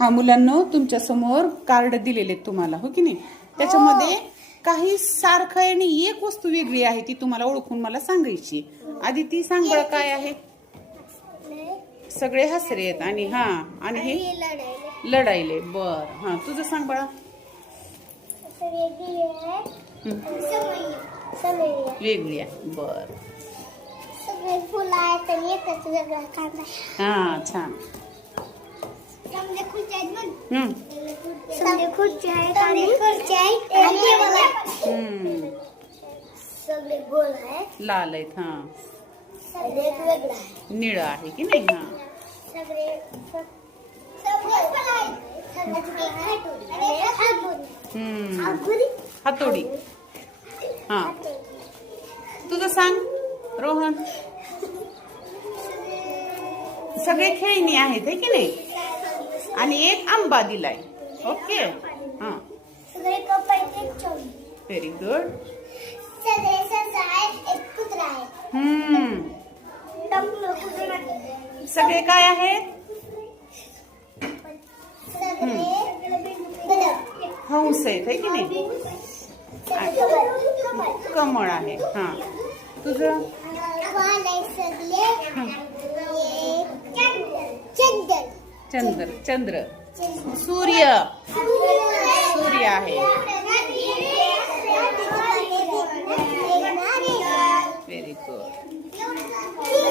हा मुलांनो, तुमच्या समोर कार्ड दिलेले तुम्हाला, हो की नाही? त्याच्यामध्ये काही सारखं आहे आणि एक वस्तू वेगळी आहे, ती तुम्हाला ओळखून मला सांगायची. आधी ती सांग बरं, काय आहे? सगळे हसरे आहेत आणि हा आणि हे लढायले. बर, हा तुझं सांग बळा. वेगळी आहे. बर, सगळे फुलं आहेत आणि एकच वेगळा कांदा. हा छान. समजे खुर्ची आहेत बघ. हम्म समजे खुर्ची आहेत आणि खुर्ची आहेत आणि टेबल आहे. सगळे गोल आहेत, लाल आहेत. हा सगळे एक वेगळा आहे. निळं आहे की नाही? हा सगळे सगळे फुलं आहेत. सगळे आणि एक हातोडी. हातोडी. हातोडी. हा तुझं सांग रोहन. सगळे खेळणी आहेत, है की नाही? आणि एक आंबा दिलाय. ओके, हा सगळे कप आहेत, एक चमचा. Very good. सगळे ससा आहेत, एक कुत्रा आहे. टपलं कुत्रा आहे. सगळे काय आहेत? सगळे बदक. हंस आहेत, है की नाही? कमळ आहे. हा तुझं चंद्र. चंद्र. सूर्य. सूर्य आहे. Very good.